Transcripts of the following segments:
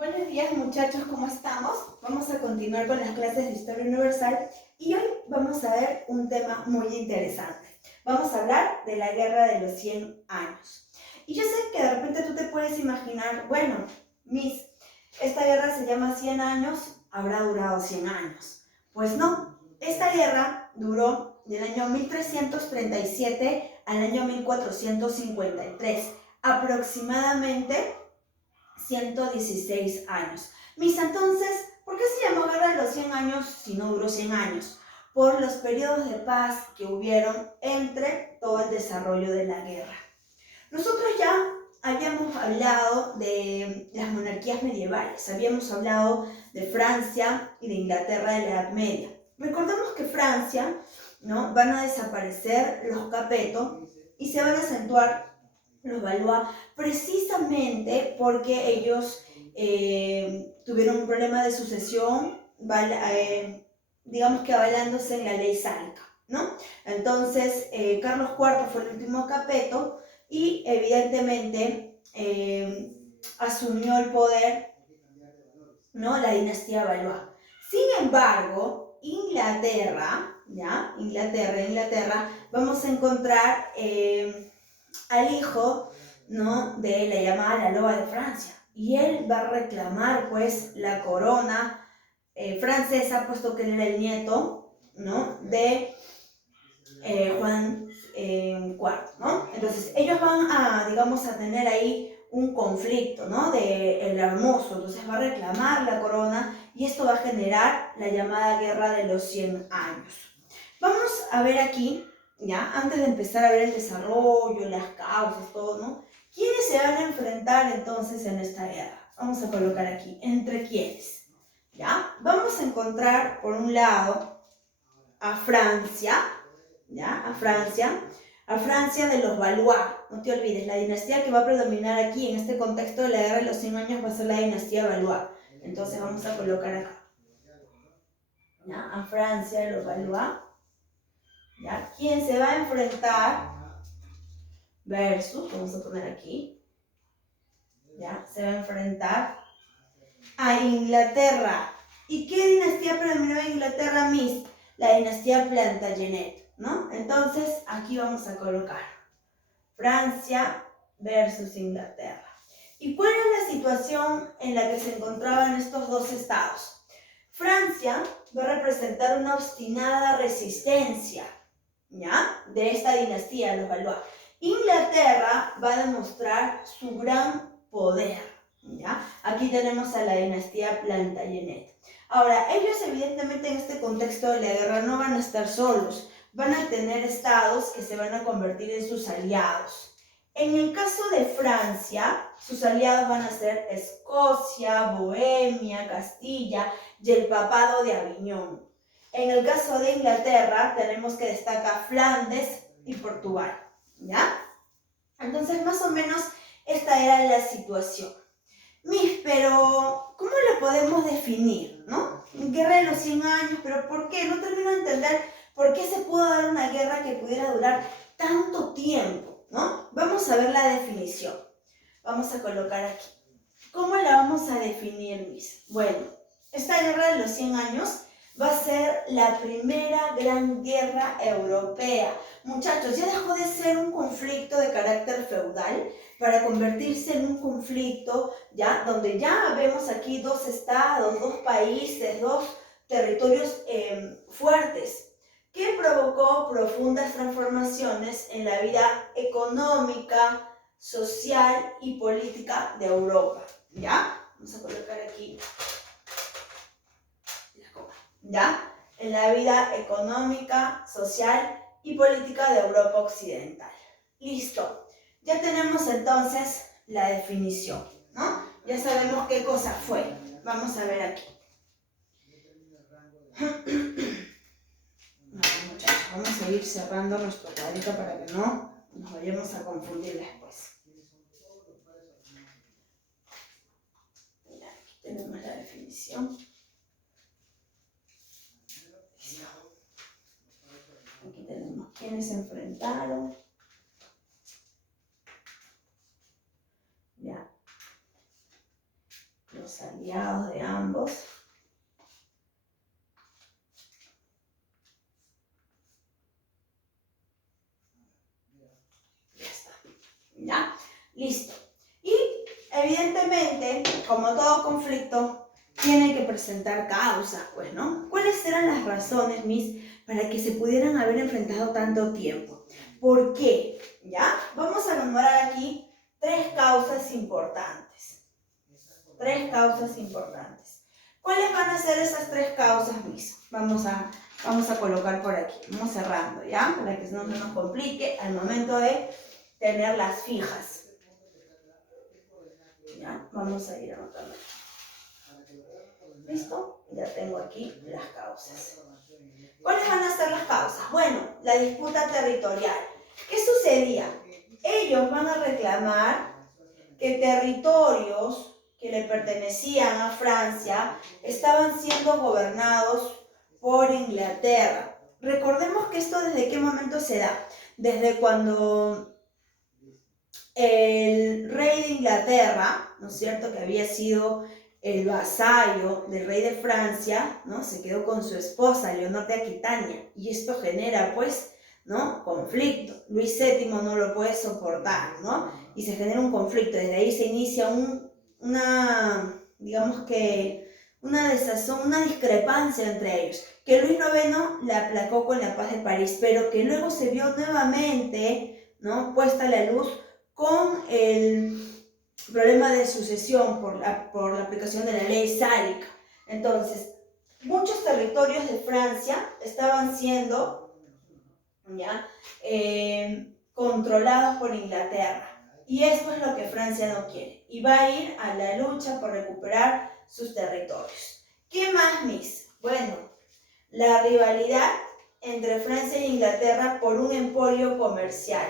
Buenos días muchachos, ¿cómo estamos? Vamos a continuar con las clases de Historia Universal y hoy vamos a ver un tema muy interesante. Vamos a hablar de la Guerra de los 100 años. Y yo sé que de repente tú te puedes imaginar, bueno, esta guerra se llama 100 años, habrá durado 100 años. Pues no, esta guerra duró del año 1337 al año 1453, aproximadamente 116 años. Entonces, ¿por qué se llamó Guerra de los 100 años si no duró 100 años? Por los periodos de paz que hubieron entre todo el desarrollo de la guerra. Nosotros ya habíamos hablado de las monarquías medievales, habíamos hablado de Francia y de Inglaterra de la Edad Media. Recordemos que Francia, ¿no?, van a desaparecer los Capeto y se van a acentuar los Valois, precisamente porque ellos tuvieron un problema de sucesión, digamos que avalándose en la ley sálica, ¿no? Entonces, Carlos IV fue el último Capeto y evidentemente asumió el poder, ¿no?, la dinastía Valois. Sin embargo, Inglaterra, vamos a encontrar al hijo, ¿no?, de la llamada la Loba de Francia. Y él va a reclamar, pues, la corona francesa, puesto que él era el nieto, ¿no?, de Juan IV, ¿no? Entonces, ellos van a, digamos, a tener ahí un conflicto, ¿no?, de el hermoso. Entonces, va a reclamar la corona y esto va a generar la llamada Guerra de los 100 años. Vamos a ver aquí, ya, antes de empezar a ver el desarrollo, las causas, todo, ¿no? ¿Quiénes se van a enfrentar entonces en esta guerra? Vamos a colocar aquí, ¿entre quiénes? ¿Ya? Vamos a encontrar, por un lado, a Francia, ¿ya? A Francia de los Valois. No te olvides, la dinastía que va a predominar aquí en este contexto de la Guerra de los 100 años va a ser la dinastía Valois. Entonces vamos a colocar acá, ¿ya?, a Francia de los Valois. ¿Ya? ¿Quién se va a enfrentar? Versus, vamos a poner aquí, ¿ya? Se va a enfrentar a Inglaterra. ¿Y qué dinastía predominó en Inglaterra, Miss? La dinastía Plantagenet, ¿no? Entonces, aquí vamos a colocar Francia versus Inglaterra. ¿Y cuál es la situación en la que se encontraban estos dos estados? Francia va a representar una obstinada resistencia, ¿ya?, de esta dinastía, los Valois. Inglaterra va a demostrar su gran poder, ¿ya? Aquí tenemos a la dinastía Plantagenet. Ahora, ellos evidentemente en este contexto de la guerra no van a estar solos, van a tener estados que se van a convertir en sus aliados. En el caso de Francia, sus aliados van a ser Escocia, Bohemia, Castilla y el Papado de Aviñón. En el caso de Inglaterra, tenemos que destacar Flandes y Portugal, ¿ya? Entonces, más o menos, esta era la situación. Pero, ¿cómo lo podemos definir, no? Guerra de los 100 años, pero ¿por qué? No termino de entender por qué se pudo dar una guerra que pudiera durar tanto tiempo, ¿no? Vamos a ver la definición. Vamos a colocar aquí. ¿Cómo la vamos a definir, Miss? Bueno, esta guerra de los 100 años va a ser la primera gran guerra europea. Muchachos, ya dejó de ser un conflicto de carácter feudal para convertirse en un conflicto, ¿ya?, donde ya vemos aquí dos estados, dos países, dos territorios fuertes, que provocó profundas transformaciones en la vida económica, social y política de Europa, ¿ya? Vamos a colocar aquí la coma, ¿ya? En la vida económica, social y política de Europa Occidental. Listo. Ya tenemos entonces la definición, ¿no? Ya sabemos qué cosa fue. Vamos a ver aquí. Muchachos, vamos a ir cerrando nuestro cuadrito para que no nos vayamos a confundir después. Mira, aquí tenemos la definición. Aquí tenemos quiénes se enfrentaron. Ya. Los aliados. aliados de ambos. Ya está. ¿Ya? Listo. Y evidentemente, como todo conflicto, tiene que presentar causas, pues, ¿no? ¿Cuáles eran las razones, Miss, para que se pudieran haber enfrentado tanto tiempo? ¿Por qué? ¿Ya? Vamos a nombrar aquí tres causas importantes. Tres causas importantes. ¿Cuáles van a ser esas tres causas, Miss? Vamos a colocar por aquí. Vamos cerrando, ¿ya? Para que no se nos complique al momento de tener las fijas. ¿Ya? Vamos a ir anotando. ¿Listo? Ya tengo aquí las causas. ¿Cuáles van a ser las causas? Bueno, la disputa territorial. ¿Qué sucedía? Ellos van a reclamar que territorios que le pertenecían a Francia estaban siendo gobernados por Inglaterra. Recordemos que esto desde qué momento se da. Desde cuando el rey de Inglaterra, ¿no es cierto?, que había sido el vasallo del rey de Francia, ¿no?, se quedó con su esposa, Leonor de Aquitania, y esto genera, pues, ¿no?, conflicto. Luis VII no lo puede soportar, ¿no?, y se genera un conflicto. Desde ahí se inicia digamos que, una desazón, una discrepancia entre ellos, que Luis IX la aplacó con la paz de París, pero que luego se vio nuevamente, ¿no?, puesta a la luz con el problema de sucesión por la aplicación de la ley sálica. Entonces, muchos territorios de Francia estaban siendo, ¿ya?, controlados por Inglaterra. Y esto es lo que Francia no quiere. Y va a ir a la lucha por recuperar sus territorios. ¿Qué más, Miss? Bueno, la rivalidad entre Francia e Inglaterra por un emporio comercial.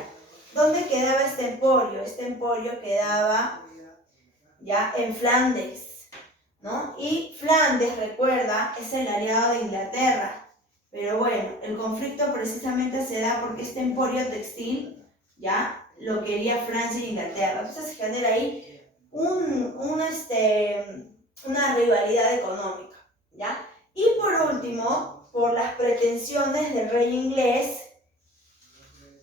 ¿Dónde quedaba este emporio? Este emporio quedaba ya en Flandes, ¿no? Y Flandes, recuerda, es el aliado de Inglaterra. Pero bueno, el conflicto precisamente se da porque este emporio textil, ya, lo quería Francia e Inglaterra. Entonces se genera ahí una rivalidad económica, ¿ya? Y por último, por las pretensiones del rey inglés,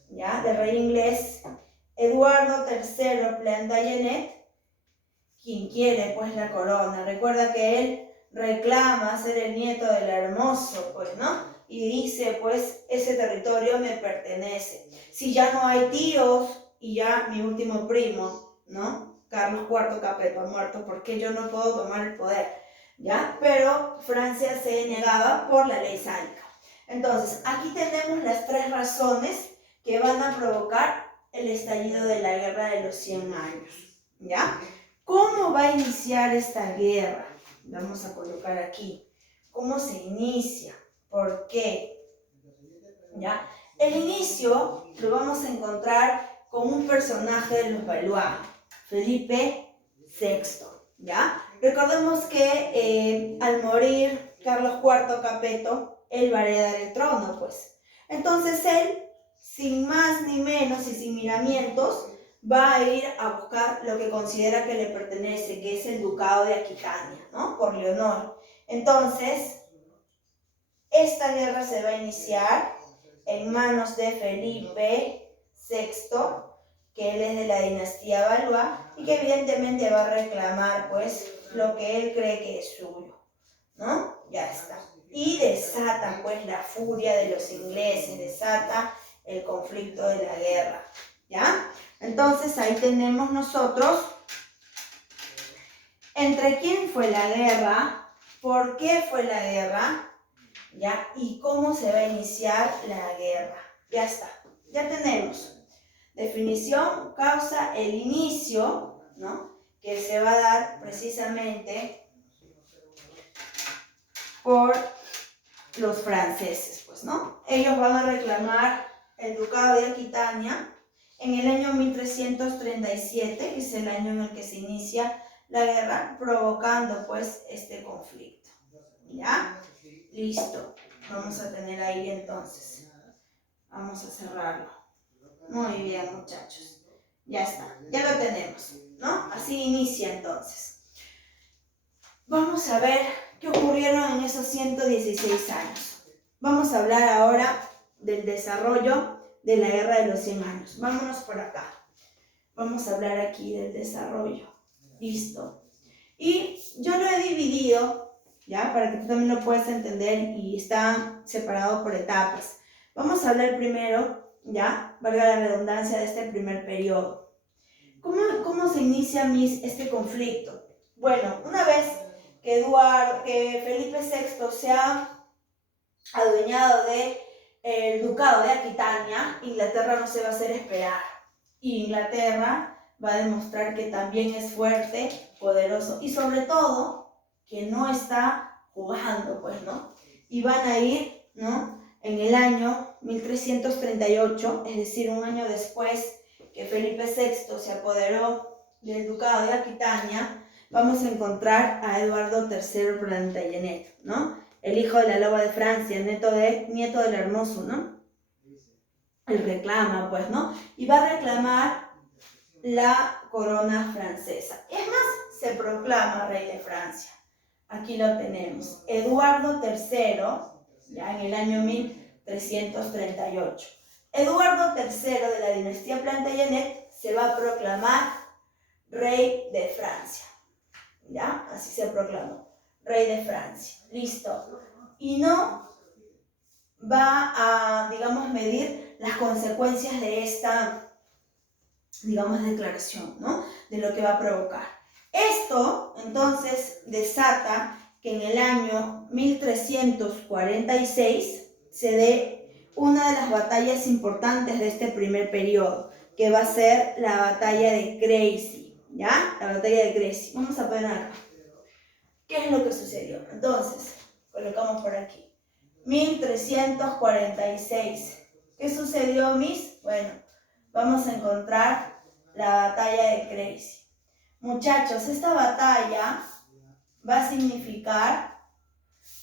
¿ya?, del rey inglés Eduardo III Plantagenet, quien quiere pues la corona. Recuerda que él reclama ser el nieto del hermoso, pues, ¿no? Y dice, pues, ese territorio me pertenece. Si ya no hay tíos y ya mi último primo, ¿no?, Carlos IV Capeto ha muerto, ¿por qué yo no puedo tomar el poder? ¿Ya? Pero Francia se negaba por la ley sálica. Entonces, aquí tenemos las tres razones que van a provocar el estallido de la Guerra de los 100 años, ¿ya? ¿Cómo va a iniciar esta guerra? Vamos a colocar aquí. ¿Cómo se inicia? ¿Por qué? ¿Ya? El inicio lo vamos a encontrar con un personaje de los Valois, Felipe VI, ¿ya? Recordemos que al morir Carlos IV Capeto, él va a heredar el trono, pues. Entonces él, sin más ni menos y sin miramientos, va a ir a buscar lo que considera que le pertenece, que es el ducado de Aquitania, ¿no?, por Leonor. Entonces, esta guerra se va a iniciar en manos de Felipe VI, que él es de la dinastía Valois, y que evidentemente va a reclamar, pues, lo que él cree que es suyo, ¿no? Ya está. Y desata, pues, la furia de los ingleses, desata el conflicto de la guerra, ¿ya? Entonces, ahí tenemos nosotros entre quién fue la guerra, por qué fue la guerra, ¿ya? Y cómo se va a iniciar la guerra. Ya está, ya tenemos definición, causa, el inicio, ¿no?, que se va a dar precisamente por los franceses, pues, ¿no? Ellos van a reclamar el ducado de Aquitania en el año 1337, que es el año en el que se inicia la guerra, provocando, pues, este conflicto, ¿ya? Listo, vamos a tener ahí entonces. Vamos a cerrarlo. Muy bien, muchachos. Ya está, ya lo tenemos, ¿no? Así inicia entonces. vamos a ver qué ocurrieron en esos 116 años. Vamos a hablar ahora del desarrollo de la Guerra de los 100 años. Vámonos por acá. Vamos a hablar aquí del desarrollo. Listo. Y yo lo he dividido, ¿ya? Para que tú también lo puedas entender y está separado por etapas. Vamos a hablar primero, ¿ya? Valga la redundancia, de este primer periodo. ¿Cómo se inicia este conflicto? Bueno, una vez que Felipe VI se ha adueñado del ducado de Aquitania, Inglaterra no se va a hacer esperar. Y Inglaterra va a demostrar que también es fuerte, poderoso y sobre todo que no está jugando, pues, ¿no? Y van a ir, ¿no? En el año 1338, es decir, un año después que Felipe VI se apoderó del ducado de Aquitania, vamos a encontrar a Eduardo III Plantagenet, ¿no? El hijo de la loba de Francia, nieto del hermoso, ¿no? Él reclama, pues, ¿no? Y va a reclamar la corona francesa. Es más, se proclama rey de Francia. Aquí lo tenemos. Eduardo III, ya en el año 1338. Eduardo III de la dinastía Plantagenet se va a proclamar rey de Francia. ¿Ya? Así se proclamó. Rey de Francia. Listo. Y no va a, digamos, medir las consecuencias de esta, digamos, declaración, ¿no? De lo que va a provocar. Esto, entonces, desata que en el año 1346 se dé una de las batallas importantes de este primer periodo, que va a ser la batalla de Crécy, ¿ya? La batalla de Crécy. Vamos a poner acá. ¿Qué es lo que sucedió? Entonces, colocamos por aquí. 1346. ¿Qué sucedió, Miss? Bueno, vamos a encontrar la batalla de Crécy. Muchachos, esta batalla va a significar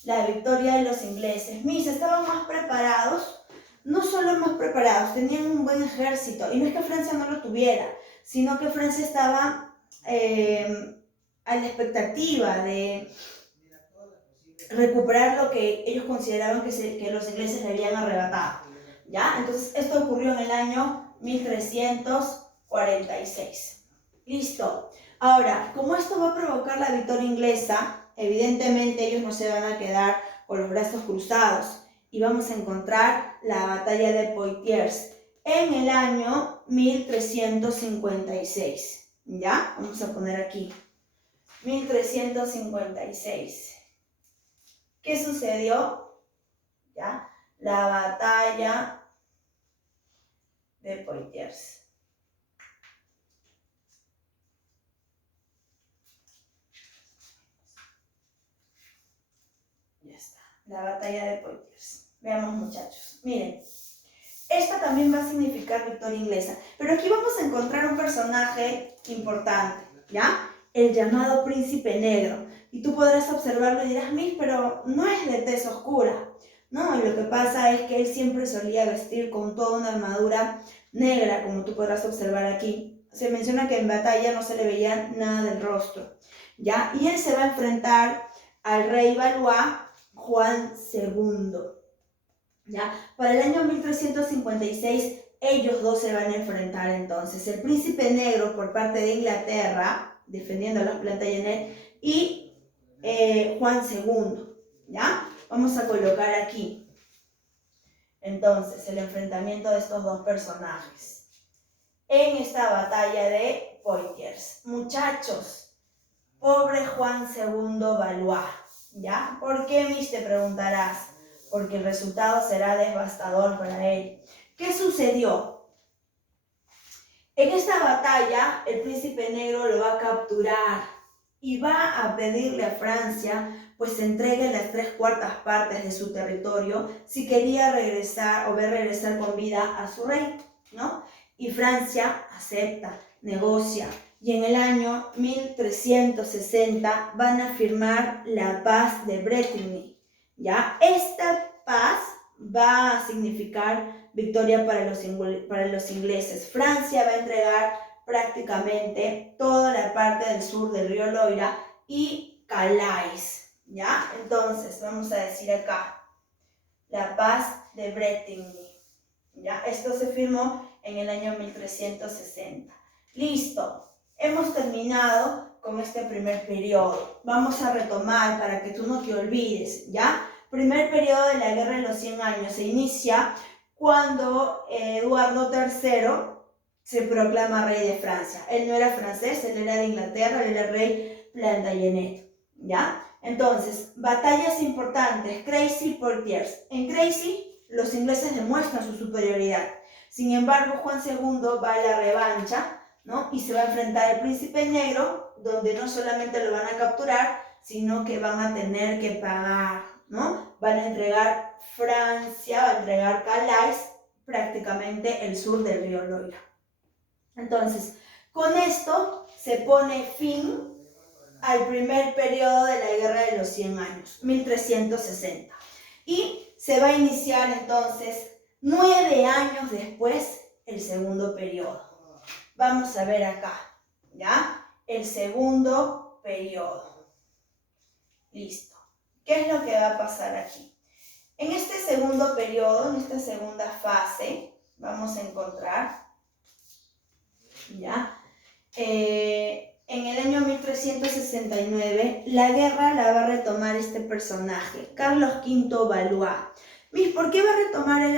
la victoria de los ingleses. Miss, estaban más preparados, no solo más preparados, tenían un buen ejército. Y no es que Francia no lo tuviera, sino que Francia estaba a la expectativa de recuperar lo que ellos consideraban que los ingleses le habían arrebatado, ¿ya? Entonces, esto ocurrió en el año 1346. Listo. Ahora, como esto va a provocar la victoria inglesa, evidentemente ellos no se van a quedar con los brazos cruzados y vamos a encontrar la batalla de Poitiers en el año 1356, ¿ya? Vamos a poner aquí, 1356. ¿Qué sucedió? ¿Ya? La batalla de Poitiers. Ya está. La batalla de Poitiers. Veamos, muchachos. Miren, esta también va a significar victoria inglesa. Pero aquí vamos a encontrar un personaje importante, ¿ya? El llamado Príncipe Negro. Y tú podrás observarlo y dirás, Miss, pero no es de tez oscura. No, lo que pasa es que él siempre solía vestir con toda una armadura negra, como tú podrás observar aquí. Se menciona que en batalla no se le veía nada del rostro, ¿ya? Y él se va a enfrentar al rey Valois, Juan II, ¿ya? Para el año 1356, ellos dos se van a enfrentar entonces. El Príncipe Negro por parte de Inglaterra, defendiendo a los Plantagenet, y Juan II, ¿ya? Vamos a colocar aquí, entonces, el enfrentamiento de estos dos personajes en esta batalla de Poitiers. Muchachos, pobre Juan II Valois, ¿ya? ¿Por qué, Miss? Te preguntarás. Porque el resultado será devastador para él. ¿Qué sucedió? En esta batalla, el Príncipe Negro lo va a capturar y va a pedirle a Francia pues entregue las 3/4 partes de su territorio si quería regresar o ver regresar con vida a su rey, ¿no? Y Francia acepta, negocia, y en el año 1360 van a firmar la paz de Bretigny, ¿ya? Esta paz va a significar victoria para los ingleses. Francia va a entregar prácticamente toda la parte del sur del río Loira y Calais, ¿ya? Entonces, vamos a decir acá, la paz de Bretigny, ¿ya? Esto se firmó en el año 1360. Listo, hemos terminado con este primer periodo. Vamos a retomar para que tú no te olvides, ¿ya? Primer periodo de la Guerra de los 100 años se inicia cuando Eduardo III se proclama rey de Francia. Él no era francés, él era de Inglaterra, él era rey Plantagenet, ¿ya? Entonces, batallas importantes, Crécy-Poitiers. En Crécy, los ingleses demuestran su superioridad. Sin embargo, Juan II va a la revancha, ¿no? Y se va a enfrentar al Príncipe Negro, donde no solamente lo van a capturar, sino que van a tener que pagar, ¿no? Van a entregar Francia, va a entregar Calais, prácticamente el sur del río Loira. Entonces, con esto se pone fin al primer periodo de la Guerra de los 100 años, 1360. Y se va a iniciar entonces 9 años después el segundo periodo. Vamos a ver acá, ¿ya? El segundo periodo. Listo. ¿Qué es lo que va a pasar aquí? En este segundo periodo, en esta segunda fase, vamos a encontrar, ¿ya? En el año 1369, la guerra la va a retomar este personaje, Carlos V Valois. ¿Por qué va a retomar él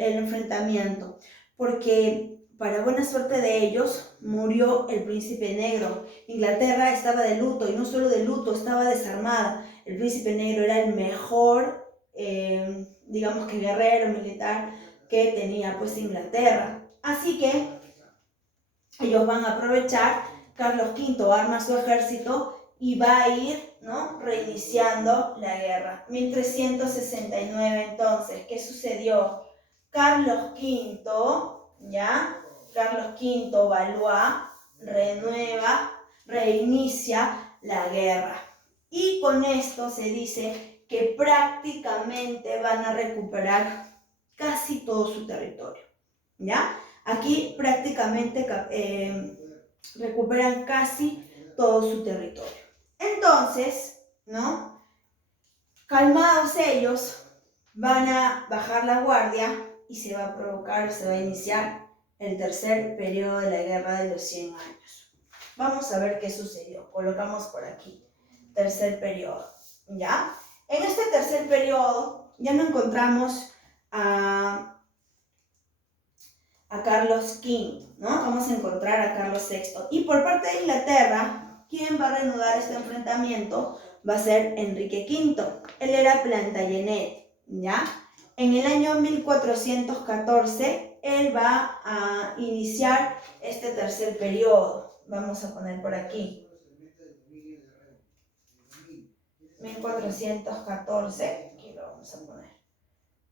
el enfrentamiento? Porque, para buena suerte de ellos, murió el príncipe negro. Inglaterra estaba de luto, y no solo de luto, estaba desarmada. El príncipe negro era el mejor, digamos que guerrero militar que tenía pues Inglaterra. Así que ellos van a aprovechar, Carlos V arma su ejército y va a ir, ¿no?, reiniciando la guerra. 1369 entonces, ¿qué sucedió? Carlos V, ¿ya? Carlos V Valois reinicia la guerra. Y con esto se dice que prácticamente van a recuperar casi todo su territorio, ¿ya? Aquí prácticamente recuperan casi todo su territorio. Entonces, ¿no?, calmados ellos, van a bajar la guardia y se va a iniciar el tercer periodo de la Guerra de los 100 años. Vamos a ver qué sucedió. Colocamos por aquí, tercer periodo, ¿ya? En este tercer periodo ya no encontramos a Carlos V, ¿no? Vamos a encontrar a Carlos VI. Y por parte de Inglaterra, ¿quién va a reanudar este enfrentamiento? Va a ser Enrique V. Él era Plantagenet, ¿ya? En el año 1414, él va a iniciar este tercer periodo. Vamos a poner por aquí. 1414, aquí lo vamos a poner,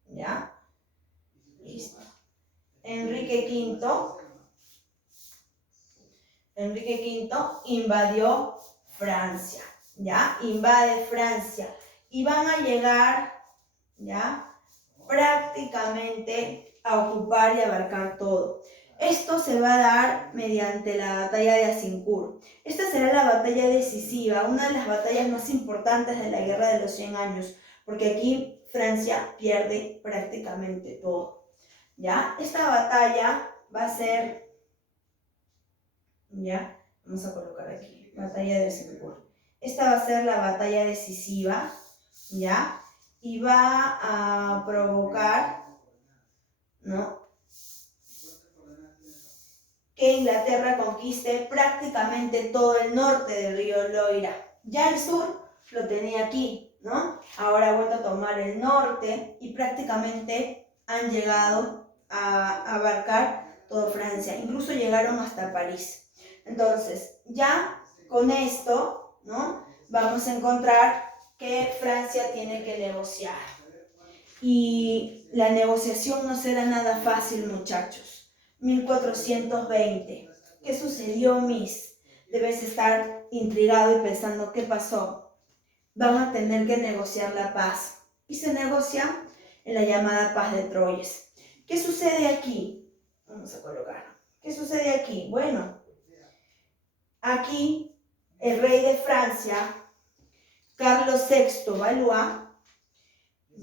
¿ya? Listo. Enrique V invadió Francia, ¿ya? Invade Francia y van a llegar, ¿ya?, prácticamente a ocupar y abarcar todo. Esto se va a dar mediante la batalla de Azincourt. Esta será la batalla decisiva, una de las batallas más importantes de la Guerra de los 100 años, porque aquí Francia pierde prácticamente todo, ¿ya? Esta batalla va a ser, ¿ya? Vamos a colocar aquí, batalla de Azincourt. Esta va a ser la batalla decisiva, ¿ya? Y va a provocar, ¿no?, que Inglaterra conquiste prácticamente todo el norte del río Loira. Ya el sur lo tenía aquí, ¿no? Ahora ha vuelto a tomar el norte y prácticamente han llegado a abarcar toda Francia. Incluso llegaron hasta París. Entonces, ya con esto, ¿no?, vamos a encontrar que Francia tiene que negociar. Y la negociación no será nada fácil, muchachos. 1420. ¿Qué sucedió, Miss? Debes estar intrigado y pensando, ¿qué pasó? Van a tener que negociar la paz. Y se negocia en la llamada paz de Troyes. ¿Qué sucede aquí? Vamos a colocar. ¿Qué sucede aquí? Bueno, aquí el rey de Francia, Carlos VI Valois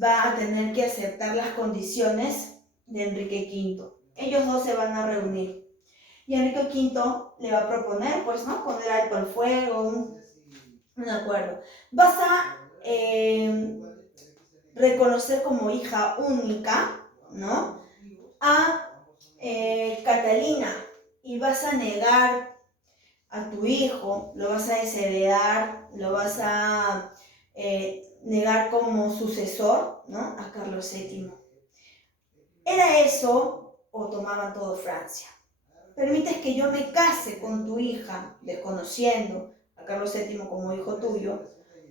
va a tener que aceptar las condiciones de Enrique V. Ellos dos se van a reunir. Y Enrique V le va a proponer, pues, ¿no? Poner alto al fuego, un acuerdo. Vas a reconocer como hija única, ¿no? A Catalina, y vas a negar a tu hijo, lo vas a desheredar, lo vas a negar como sucesor, ¿no? A Carlos VII. ¿Era eso o tomaban todo Francia? ¿Permites que yo me case con tu hija, desconociendo a Carlos VII como hijo tuyo,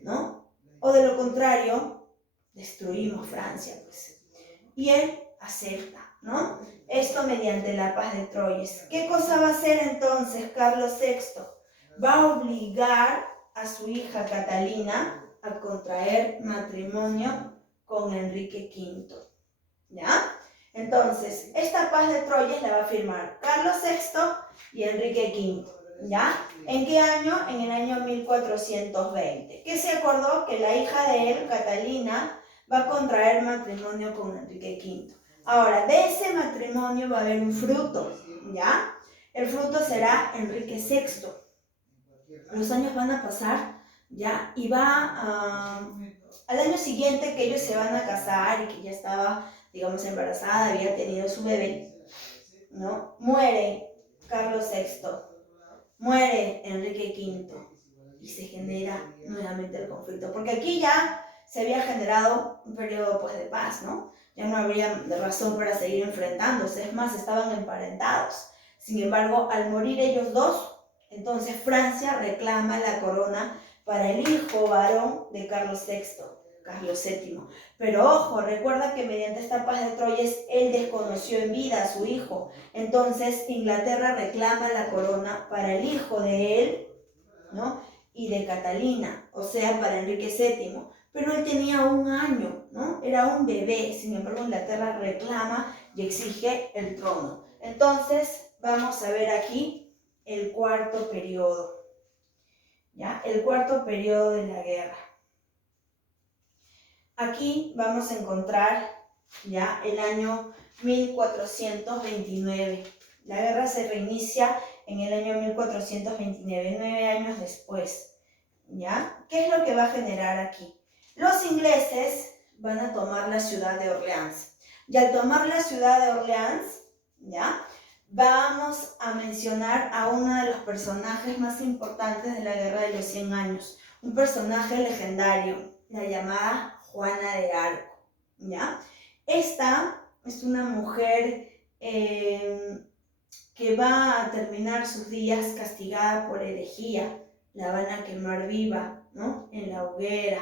¿no? O de lo contrario, destruimos Francia, pues. Y él acepta, ¿no? Esto mediante la paz de Troyes. ¿Qué cosa va a hacer entonces Carlos VI? Va a obligar a su hija Catalina a contraer matrimonio con Enrique V, ¿ya? Entonces, esta paz de Troyes la va a firmar Carlos VI y Enrique V, ¿ya? ¿En qué año? En el año 1420. ¿Qué se acordó? Que la hija de él, Catalina, va a contraer matrimonio con Enrique V. Ahora, de ese matrimonio va a haber un fruto, ¿ya? El fruto será Enrique VI. Los años van a pasar, ¿ya? Y al año siguiente que ellos se van a casar y que ya estaba, digamos, embarazada, había tenido su bebé, ¿no? Muere Carlos VI, muere Enrique V y se genera nuevamente el conflicto, porque aquí ya se había generado un periodo, pues, de paz, ¿no? Ya no habría razón para seguir enfrentándose, es más, estaban emparentados. Sin embargo, al morir ellos dos, entonces Francia reclama la corona para el hijo varón de Carlos VI, Carlos VII. Pero ojo, recuerda que mediante esta paz de Troyes él desconoció en vida a su hijo. Entonces Inglaterra reclama la corona para el hijo de él, ¿no? Y de Catalina, o sea, para Enrique VII. Pero él tenía 1 año, ¿no? Era un bebé. Sin embargo, Inglaterra reclama y exige el trono. Entonces, vamos a ver aquí el cuarto periodo, ¿ya? El cuarto periodo de la guerra. Aquí vamos a encontrar ya el año 1429. La guerra se reinicia en el año 1429, 9 años después, ¿ya? ¿Qué es lo que va a generar aquí? Los ingleses van a tomar la ciudad de Orleans. Y al tomar la ciudad de Orleans, ¿ya? Vamos a mencionar a uno de los personajes más importantes de la Guerra de los 100 años. Un personaje legendario, la llamada Juana de Arco, ¿ya? Esta es una mujer que va a terminar sus días castigada por herejía. La van a quemar viva, ¿no? En la hoguera,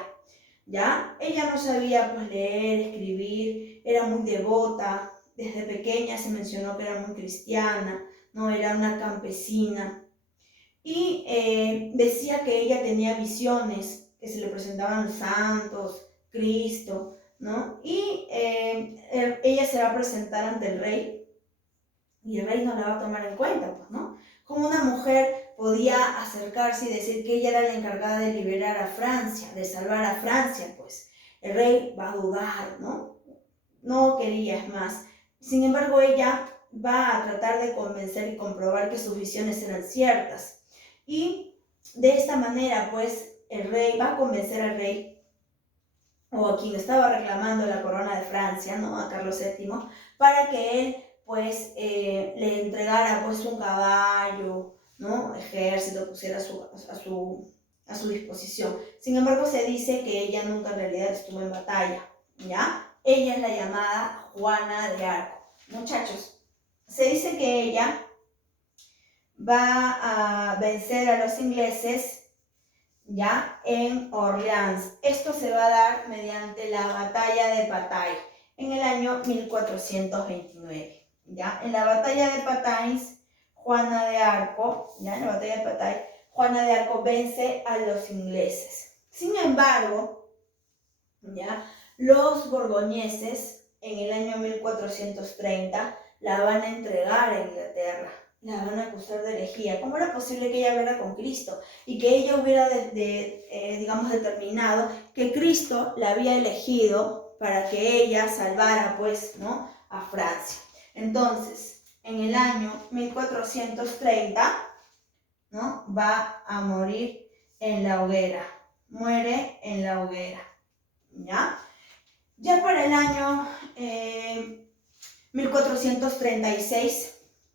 ¿ya? Ella no sabía, pues, leer, escribir, era muy devota. Desde pequeña se mencionó que era muy cristiana, ¿no? Era una campesina. Y decía que ella tenía visiones, que se le presentaban los santos, Cristo, ¿no? Y ella se va a presentar ante el rey, y el rey no la va a tomar en cuenta, pues, ¿no? Como una mujer podía acercarse y decir que ella era la encargada de liberar a Francia, de salvar a Francia, pues el rey va a dudar, ¿no? No quería, es más. Sin embargo, ella va a tratar de convencer y comprobar que sus visiones eran ciertas. Y de esta manera, pues, el rey va a convencer al rey, o a quien estaba reclamando la corona de Francia, ¿no? A Carlos VII, para que él, pues, le entregara, pues, un caballo, ¿no? Ejército, pusiera a su disposición. Sin embargo, se dice que ella nunca en realidad estuvo en batalla, ¿ya? Ella es la llamada Juana de Arco. Muchachos, se dice que ella va a vencer a los ingleses, ¿ya? En Orleans. Esto se va a dar mediante la batalla de Patay en el año 1429, ¿ya? En la batalla de Patay, Juana de Arco, ¿ya? En la batalla de Patay, Juana de Arco vence a los ingleses. Sin embargo, ¿ya? Los borgoñeses en el año 1430 la van a entregar a Inglaterra, la van a acusar de herejía. ¿Cómo era posible que ella viera con Cristo? Y que ella hubiera, digamos, determinado que Cristo la había elegido para que ella salvara, pues, ¿no?, a Francia. Entonces, en el año 1430, ¿no?, va a morir en la hoguera. Muere en la hoguera, ¿ya? Ya para el año 1436,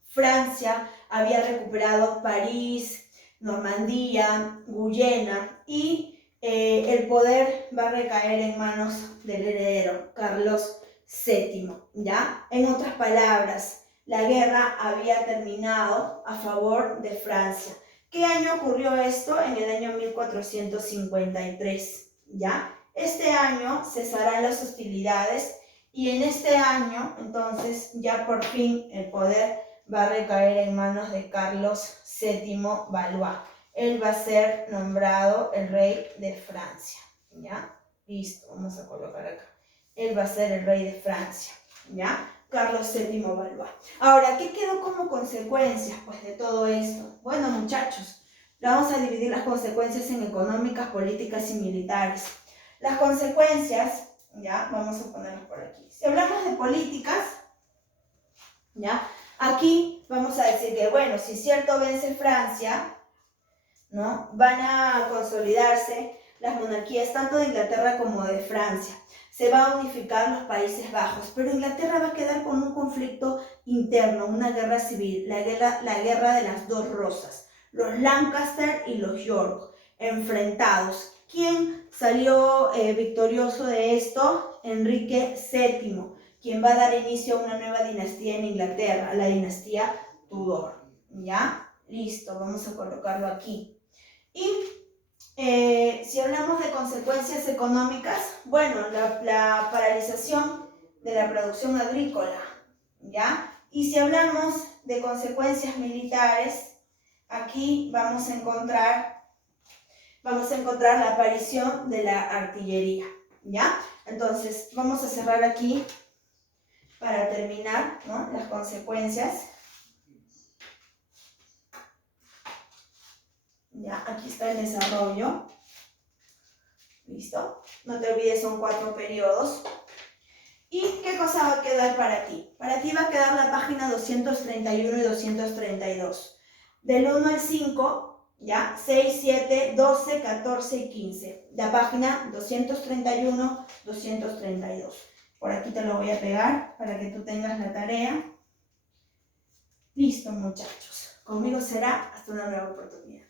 Francia había recuperado París, Normandía, Guyena, y el poder va a recaer en manos del heredero, Carlos VII, ¿ya? En otras palabras, la guerra había terminado a favor de Francia. ¿Qué año ocurrió esto? En el año 1453, ¿ya? Este año cesarán las hostilidades y en este año, entonces, ya por fin el poder va a recaer en manos de Carlos VII Valois. Él va a ser nombrado el rey de Francia, ¿ya? Listo, vamos a colocar acá. Él va a ser el rey de Francia, ¿ya? Carlos VII Valois. Ahora, ¿qué quedó como consecuencias, pues, de todo esto? Bueno, muchachos, vamos a dividir las consecuencias en económicas, políticas y militares. Las consecuencias, ya, vamos a ponerlas por aquí. Si hablamos de políticas, ya, aquí vamos a decir que, bueno, si cierto vence Francia, ¿no?, van a consolidarse las monarquías tanto de Inglaterra como de Francia. Se va a unificar los Países Bajos, pero Inglaterra va a quedar con un conflicto interno, una guerra civil, la guerra de las dos rosas, los Lancaster y los York, enfrentados. ¿Quién salió victorioso de esto? Enrique VII, quien va a dar inicio a una nueva dinastía en Inglaterra, la dinastía Tudor, ¿ya? Listo, vamos a colocarlo aquí. Y si hablamos de consecuencias económicas, bueno, la paralización de la producción agrícola, ¿ya? Y si hablamos de consecuencias militares, aquí vamos a encontrar la aparición de la artillería, ¿ya? Entonces, vamos a cerrar aquí para terminar, ¿no?, las consecuencias. Ya, aquí está el desarrollo. ¿Listo? No te olvides, son 4 periodos. ¿Y qué cosa va a quedar para ti? Para ti va a quedar la página 231 y 232. Del 1 al 5, ¿ya? 6, 7, 12, 14 y 15. La página 231, 232. Por aquí te lo voy a pegar para que tú tengas la tarea. Listo, muchachos. Conmigo será hasta una nueva oportunidad.